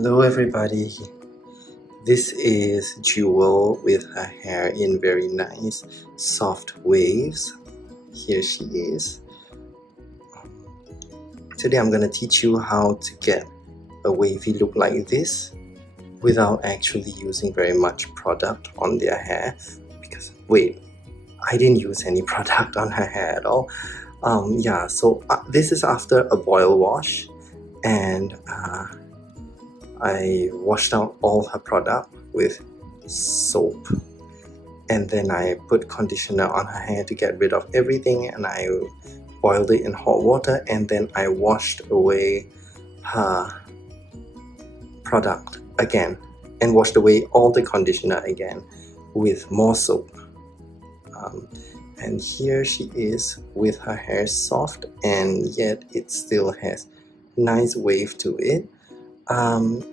Hello everybody, this is Jewel with her hair in very nice soft waves. Here she is. Today I'm going to teach you how to get a wavy look like this without actually using very much product on their hair. Because wait, I didn't use any product on her hair at all. This is after a boil wash, and I washed out all her product with soap, and then I put conditioner on her hair to get rid of everything, and I boiled it in hot water, and then I washed away her product again and washed away all the conditioner again with more soap. And here she is with her hair soft, and yet it still has nice wave to it.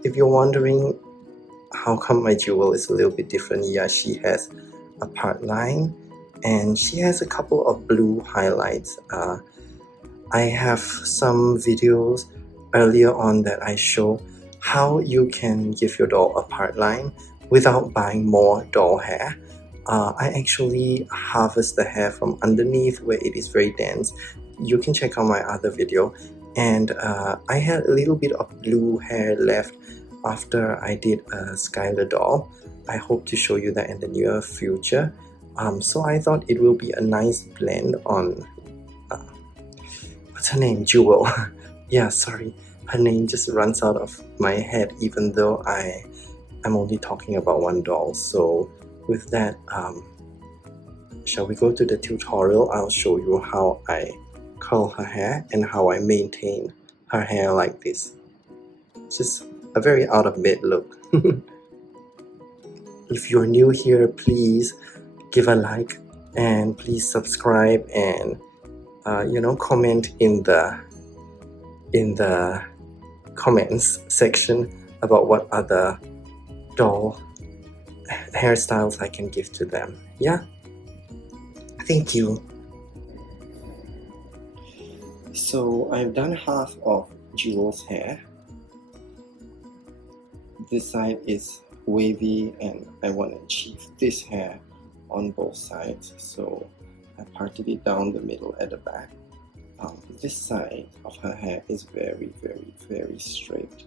If you're wondering how come my Jewel is a little bit different, yeah, she has a part line and she has a couple of blue highlights. I have some videos earlier on that I show how you can give your doll a part line without buying more doll hair. I actually harvest the hair from underneath where it is very dense. You can check out my other video. And I had a little bit of blue hair left after I did a Skylar doll. I hope to show you that in the near future. So I thought it will be a nice blend on what's her name? Jewel. Yeah, sorry, her name just runs out of my head even though I'm only talking about one doll. So with that, shall we go to the tutorial? I'll show you how I curl her hair and how I maintain her hair like this. Just a very out of bed look. If you're new here, please give a like and please subscribe, and comment in the comments section about what other doll hairstyles I can give to them. Yeah, thank you. So I've done half of Jewel's hair. This side is wavy and I want to achieve this hair on both sides, so I parted it down the middle at the back. This side of her hair is very, very, very straight.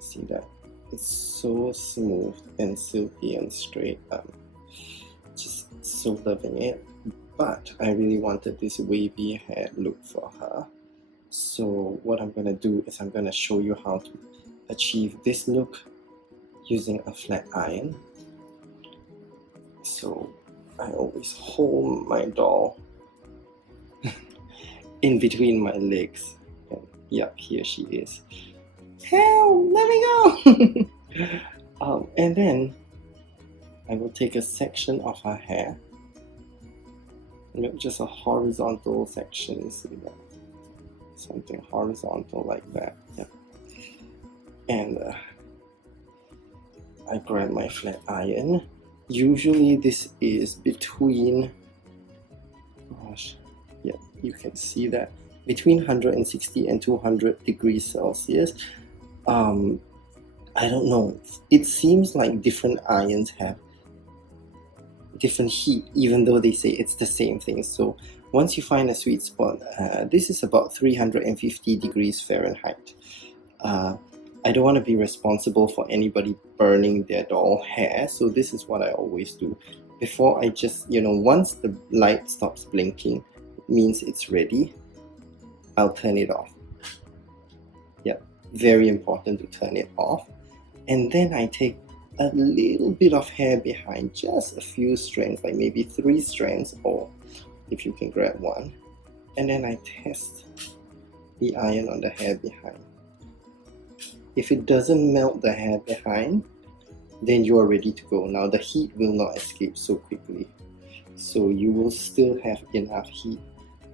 See that? It's so smooth and silky and straight. Just so loving it. But I really wanted this wavy hair look for her. So what I'm going to do is I'm going to show you how to achieve this look using a flat iron. So I always hold my doll in between my legs. And yeah, here she is. Help, let me go! And then I will take a section of her hair, just a horizontal section, see that? Something horizontal like that. Yeah. And I grab my flat iron. Usually this is between, yeah, you can see that, between 160 and 200 degrees Celsius. I don't know, it seems like different irons have different heat, even though they say it's the same thing. So once you find a sweet spot, this is about 350 degrees Fahrenheit. I don't want to be responsible for anybody burning their doll hair, so this is what I always do. Before I just, once the light stops blinking, it means it's ready, I'll turn it off. Yeah, very important to turn it off. And then I take a little bit of hair behind, just a few strands, like maybe 3 strands, or if you can grab one, and then I test the iron on the hair behind. If it doesn't melt the hair behind, then you are ready to go. Now the heat will not escape so quickly, so you will still have enough heat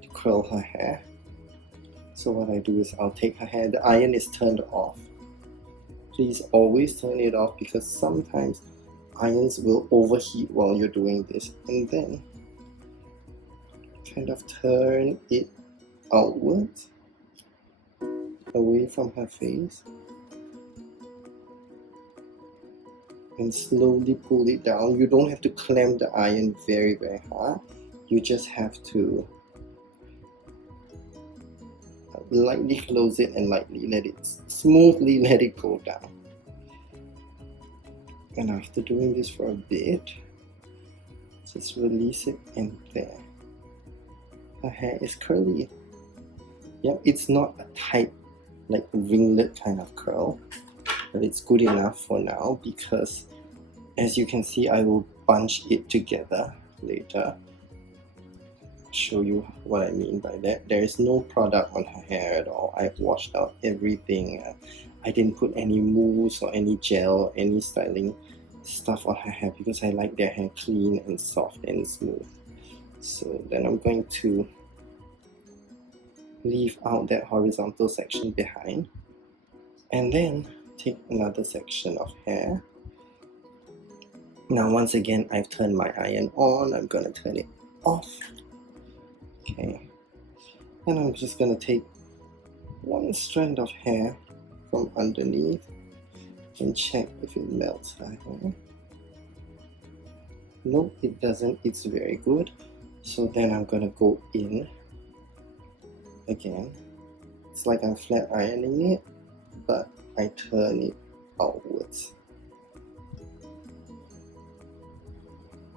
to curl her hair. So what I do is I'll take her hair, the iron is turned off. Please always turn it off, because sometimes irons will overheat while you're doing this. And then kind of turn it outwards, away from her face. and slowly pull it down. You don't have to clamp the iron very, very hard. You just have to lightly close it and lightly smoothly let it go down. And after doing this for a bit, just release it, and there. Her hair is curly. Yep, it's not a tight, like ringlet kind of curl, but it's good enough for now because as you can see, I will bunch it together later. Show you what I mean by that. There is no product on her hair at all. I've washed out everything. I didn't put any mousse or any gel or any styling stuff on her hair because I like their hair clean and soft and smooth. So then I'm going to leave out that horizontal section behind and then take another section of hair. Now once again, I've turned my iron on. I'm gonna turn it off. Okay, and I'm just gonna take one strand of hair from underneath and check if it melts her hair. No, it doesn't. It's very good. So then I'm gonna go in again. It's like I'm flat ironing it, but I turn it outwards.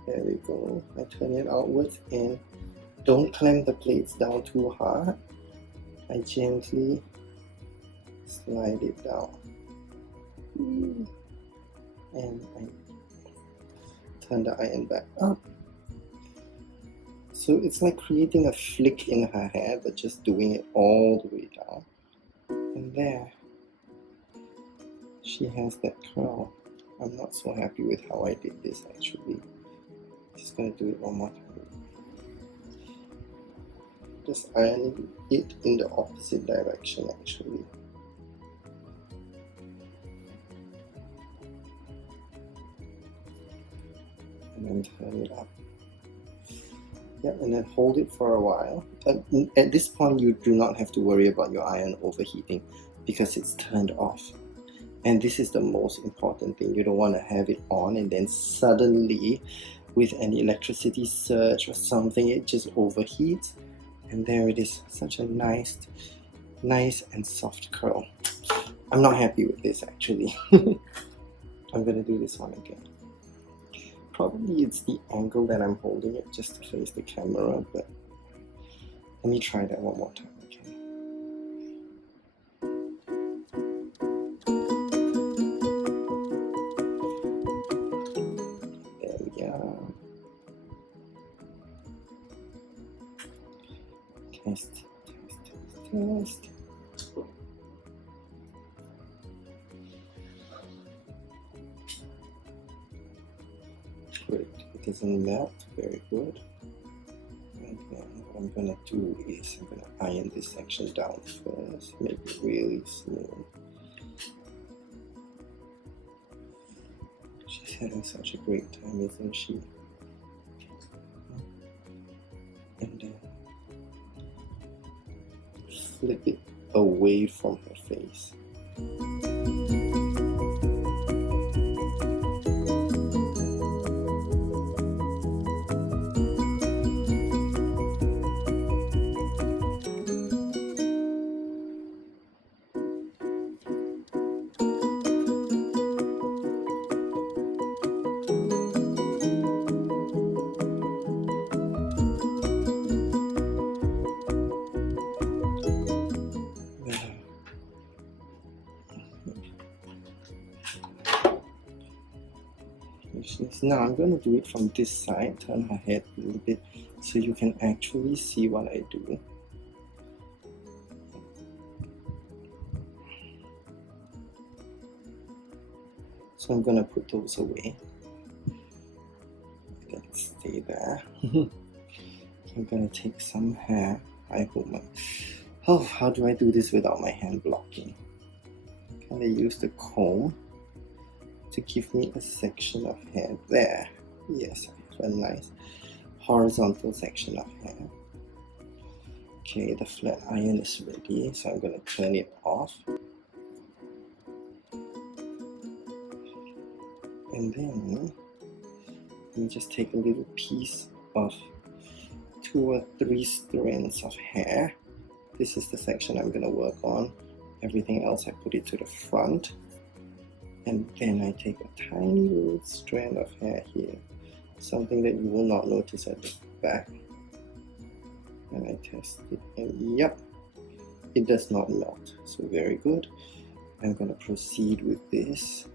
There we go. I turn it outwards and don't clamp the plates down too hard. I gently slide it down. And I turn the iron back up. So it's like creating a flick in her hair, but just doing it all the way down. And there, she has that curl. I'm not so happy with how I did this actually. Just gonna do it one more time. Just ironing it in the opposite direction actually. And then turn it up. Yeah, and then hold it for a while. At this point, you do not have to worry about your iron overheating because it's turned off. And this is the most important thing. You don't want to have it on and then suddenly, with an electricity surge or something, it just overheats. And there it is, such a nice and soft curl. I'm not happy with this actually. I'm gonna do this one again. Probably it's the angle that I'm holding it just to face the camera, but let me try that one more time. Okay. There we are. Test. Great, it doesn't melt, very good. And then what I'm gonna do is I'm gonna iron this section down first, make it really smooth. She's having such a great time, isn't she? And then flip it away from her face. Now I'm going to do it from this side, turn her head a little bit so you can actually see what I do. So I'm going to put those away. Let's stay there. I'm going to take some hair. I hope how do I do this without my hand blocking? Can I use the comb to give me a section of hair there? Yes, I have a nice horizontal section of hair. Okay, the flat iron is ready, so I'm going to turn it off. And then let me just take a little piece of 2 or 3 strands of hair. This is the section I'm going to work on. Everything else I put it to the front. And then I take a tiny little strand of hair here, something that you will not notice at the back. And I test it, and yep, it does not melt. So very good. I'm going to proceed with this.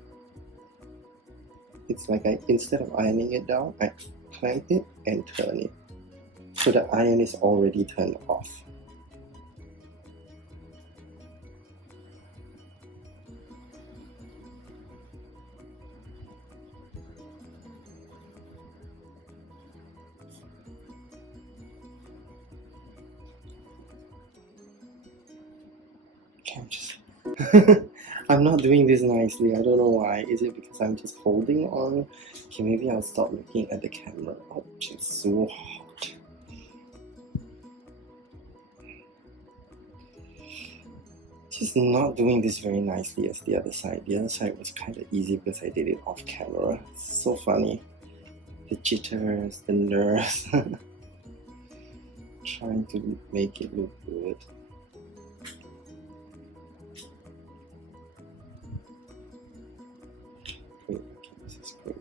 It's like instead of ironing it down, I clamp it and turn it. So the iron is already turned off. I'm not doing this nicely. I don't know why. Is it because I'm just holding on? Okay, maybe I'll stop looking at the camera. Oh, it's so hot. Just not doing this very nicely as the other side. The other side was kind of easy because I did it off camera. It's so funny. The jitters, the nerves. Trying to make it look good. Great, okay, this is great.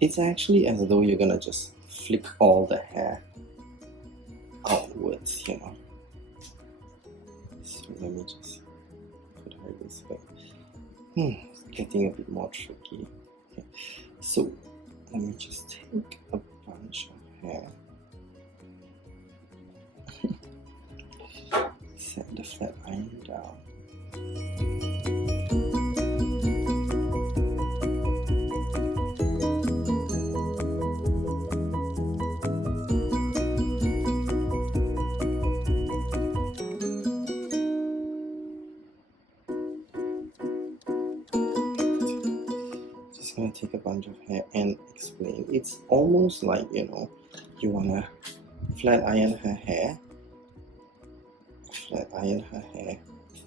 It's actually as though you're gonna just flick all the hair outwards, you know. So let me just put her this way. It's getting a bit more tricky. Okay. So let me just take a bunch of hair. Set the flat iron down. Gonna take a bunch of hair and explain. It's almost like, you know, you wanna flat iron her hair,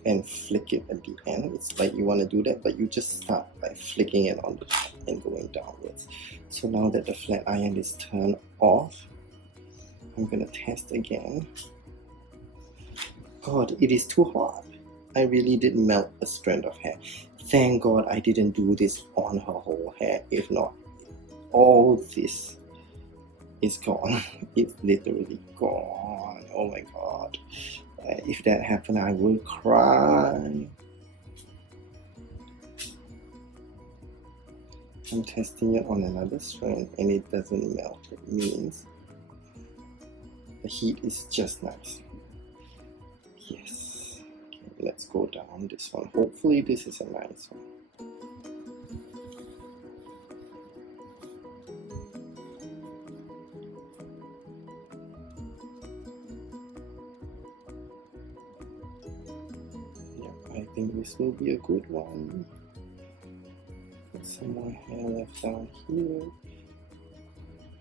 and flick it at the end. It's like you want to do that, but you just start by flicking it on the top and going downwards. So now that the flat iron is turned off, I'm gonna test again. God, it is too hot. I really did melt a strand of hair. Thank God I didn't do this on her whole hair. If not, all this is gone. It's literally gone. Oh my God. If that happened, I will cry. I'm testing it on another strand and it doesn't melt. It means the heat is just nice. Yes. Let's go down this one. Hopefully this is a nice one. Yeah, I think this will be a good one. Put some more hair left down here.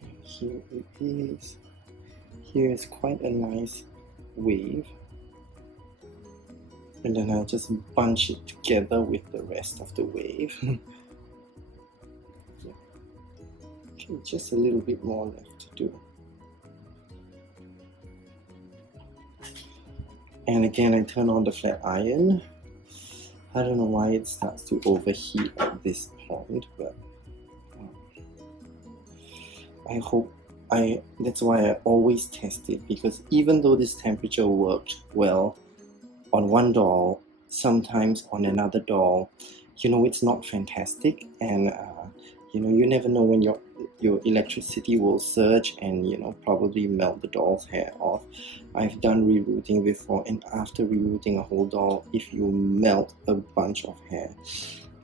And here it is. Here is quite a nice wave. And then I'll just bunch it together with the rest of the wave. Yeah. Okay, just a little bit more left to do. And again, I turn on the flat iron. I don't know why it starts to overheat at this point, but that's why I always test it, because even though this temperature worked well on one doll, sometimes on another doll, you know, it's not fantastic. And You never know when your electricity will surge and probably melt the doll's hair off. I've done rerouting before, and after rerouting a whole doll, if you melt a bunch of hair,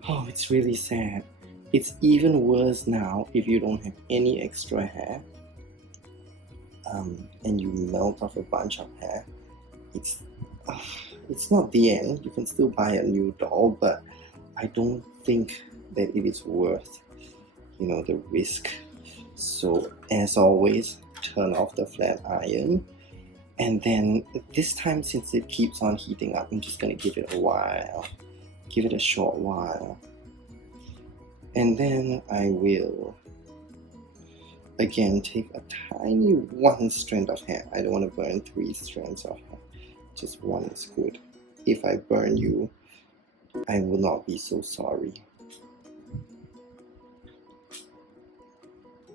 oh, it's really sad. It's even worse now if you don't have any extra hair, and you melt off a bunch of hair. It's not the end. You can still buy a new doll, but I don't think that it is worth the risk. So as always, turn off the flat iron, and then this time, since it keeps on heating up, I'm just gonna give it a short while, and then I will again take a tiny one strand of hair. I don't want to burn 3 strands of hair, just one is good. If I burn you, I will not be so sorry.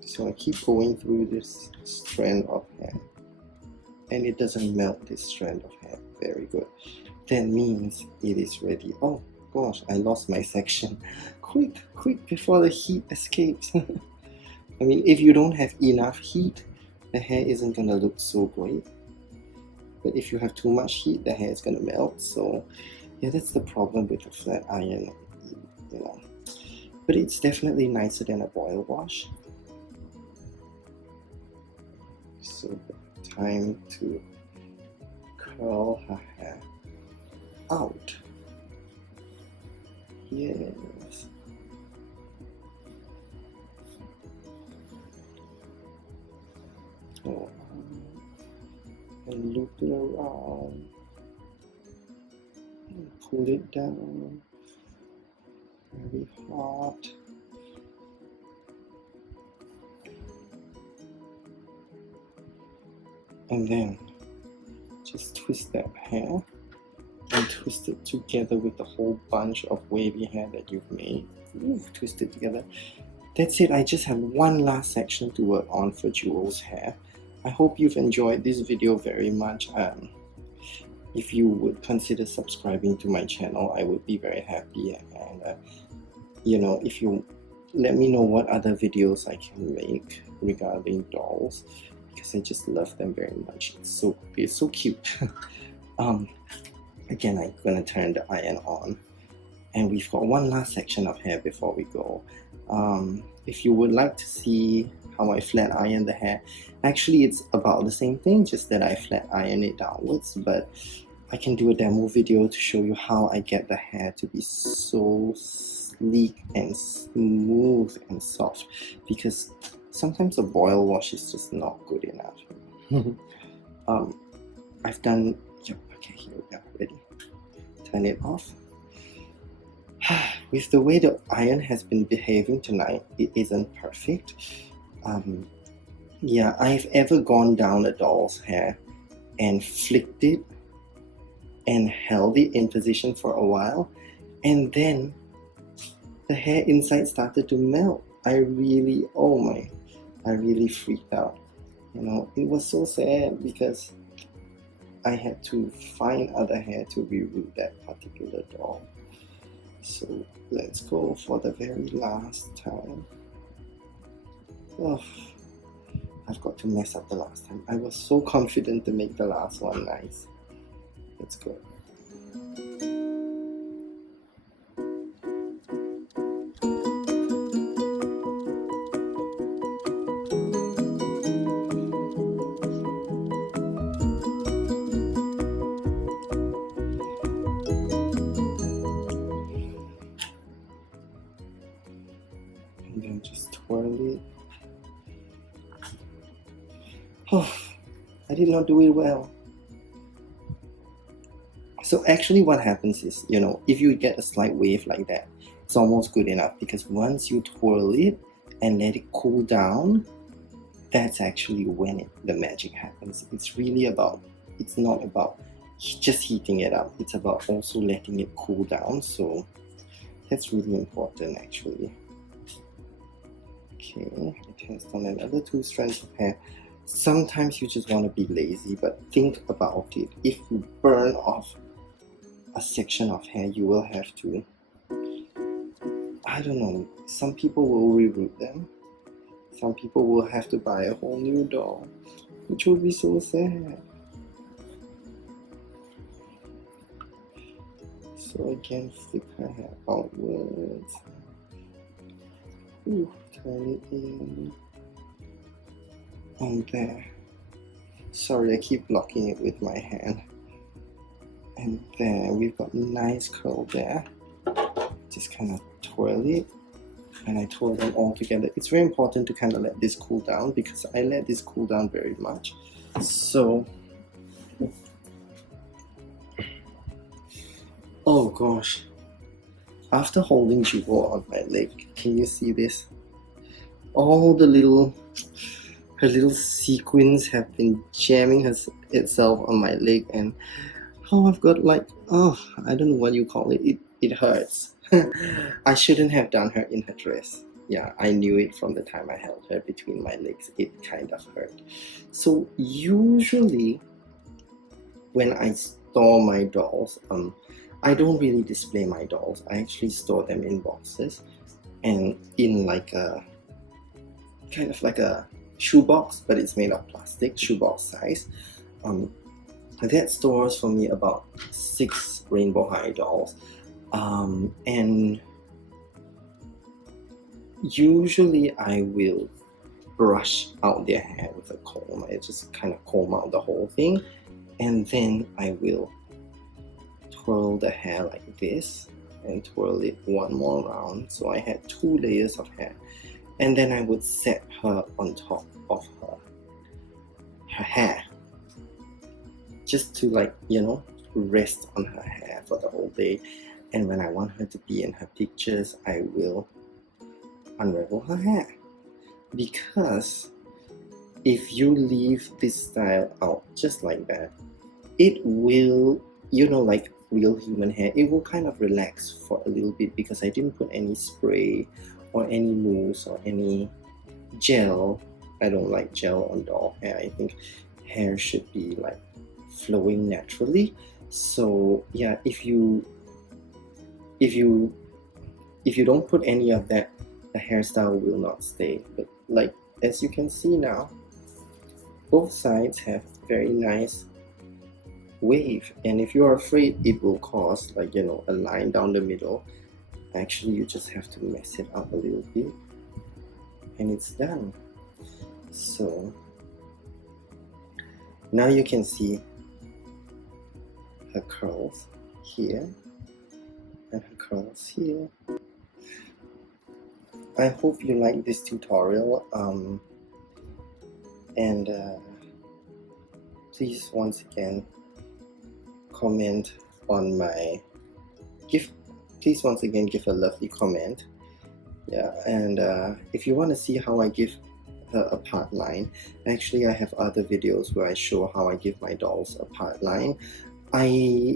So I keep going through this strand of hair, and it doesn't melt this strand of hair. Very good. That means it is ready. Oh gosh, I lost my section. Quick before the heat escapes. I mean, if you don't have enough heat, the hair isn't gonna look so great. But if you have too much heat, the hair is gonna melt. So yeah, that's the problem with a flat iron, But it's definitely nicer than a boil wash. So time to curl her hair out. Yes. So, and loop it around and pull it down very hard. And then just twist that hair and twist it together with the whole bunch of wavy hair that you've made. Ooh, twist it together. That's it. I just have one last section to work on for Jewel's hair. I hope you've enjoyed this video very much. If you would consider subscribing to my channel, I would be very happy. And if you let me know what other videos I can make regarding dolls, because I just love them very much. It's so cute. Again, I'm gonna turn the iron on, and we've got one last section of hair before we go. If you would like to see how I flat iron the hair, actually it's about the same thing, just that I flat iron it downwards, but I can do a demo video to show you how I get the hair to be so sleek and smooth and soft, because sometimes a boil wash is just not good enough. I've done, okay, here we are, ready. Turn it off. With the way the iron has been behaving tonight, it isn't perfect. Yeah, I've ever gone down a doll's hair and flicked it and held it in position for a while, and then the hair inside started to melt. I really freaked out. It was so sad because I had to find other hair to reroute that particular doll. So let's go for the very last time. Oh, I've got to mess up the last time. I was so confident to make the last one nice. Let's go. And then just twirl it. Oh, I did not do it well. So actually what happens is, if you get a slight wave like that, it's almost good enough, because once you twirl it and let it cool down, that's actually when the magic happens. It's not about just heating it up, it's about also letting it cool down. So that's really important actually. Okay, I test on another 2 strands of hair. Sometimes you just want to be lazy, but think about it. If you burn off a section of hair, you will have to I don't know, some people will reroute them. Some people will have to buy a whole new doll, which would be so sad. So again, flip her hair outwards. Ooh, turn it in. And there. Sorry, I keep blocking it with my hand. And there, we've got a nice curl there. Just kind of twirl it. And I twirl them all together. It's very important to kind of let this cool down because I let this cool down very much. So, oh gosh. After holding Jewel on my leg, can you see this? All the her little sequins have been jamming itself on my leg, and I've got like, I don't know what you call it. It hurts. I shouldn't have done her in her dress. Yeah, I knew it from the time I held her between my legs. It kind of hurt. So usually when I store my dolls, I don't really display my dolls. I actually store them in boxes and in like a kind of like a shoebox, but it's made of plastic, shoebox size. That stores for me about 6 Rainbow High dolls. And usually I will brush out their hair with a comb. I just kind of comb out the whole thing, and then I will twirl the hair like this and twirl it one more round. So I had 2 layers of hair, and then I would set her on top of her hair, just to, like, you know, rest on her hair for the whole day. And when I want her to be in her pictures, I will unravel her hair. Because if you leave this style out just like that, it will, you know, like real human hair, it will kind of relax for a little bit because I didn't put any spray or any mousse or any gel. I don't like gel on doll hair. I think hair should be like flowing naturally. So yeah, if you don't put any of that, the hairstyle will not stay. But like, as you can see now, both sides have very nice wave, and if you're afraid it will cause, like, you know, a line down the middle, actually you just have to mess it up a little bit and it's done. So now you can see her curls here and her curls here. I hope you like this tutorial, and please once again comment on my please once again give a lovely comment. Yeah, and if you want to see how I give her a part line, actually I have other videos where I show how I give my dolls a part line. I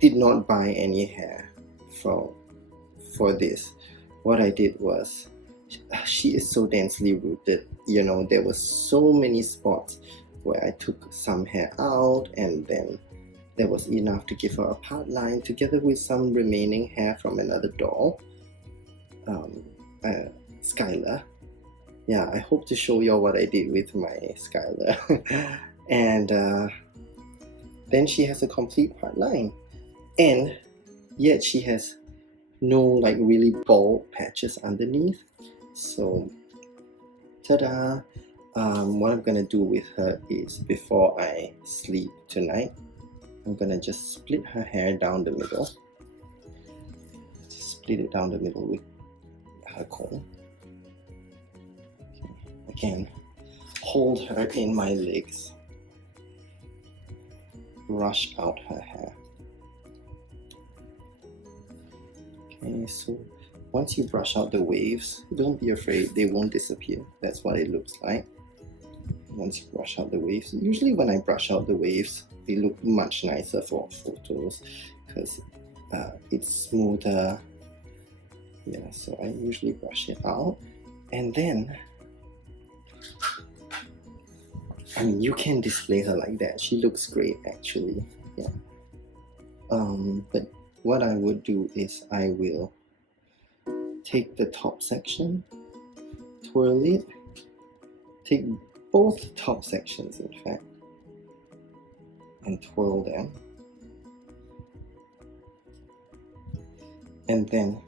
did not buy any hair for this. What I did was, she is so densely rooted, you know, there were so many spots where I took some hair out, and then there was enough to give her a part line together with some remaining hair from another doll, Skylar. Yeah, I hope to show y'all what I did with my Skylar. And then she has a complete part line, and yet she has no like really bald patches underneath. So ta-da! What I'm gonna do with her is, before I sleep tonight, I'm gonna just split her hair down the middle. Just split it down the middle with her comb. Okay. Again, hold her in my legs, brush out her hair. Okay, so once you brush out the waves, don't be afraid, they won't disappear. That's what it looks like. Once you brush out the waves, usually when I brush out the waves, they look much nicer for photos because it's smoother. Yeah, so I usually brush it out, and then, I mean, you can display her like that. She looks great actually. Yeah. But what I would do is I will take the top section, twirl it, take both top sections in fact, and twirl them, and then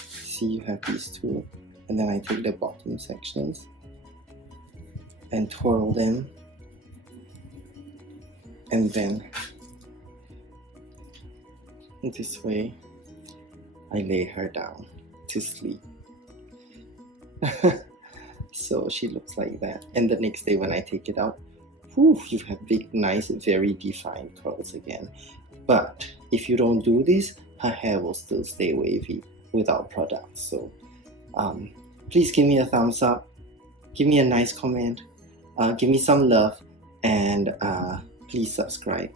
see you have these two, and then I take the bottom sections and twirl them, and then this way I lay her down to sleep. So she looks like that, and the next day when I take it out, whew, you have big, nice, very defined curls again. But if you don't do this, her hair will still stay wavy without products. So please give me a thumbs up, give me a nice comment, give me some love, and please subscribe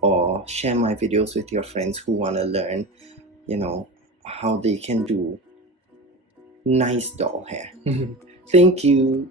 or share my videos with your friends who want to learn, you know, how they can do nice doll hair. Thank you.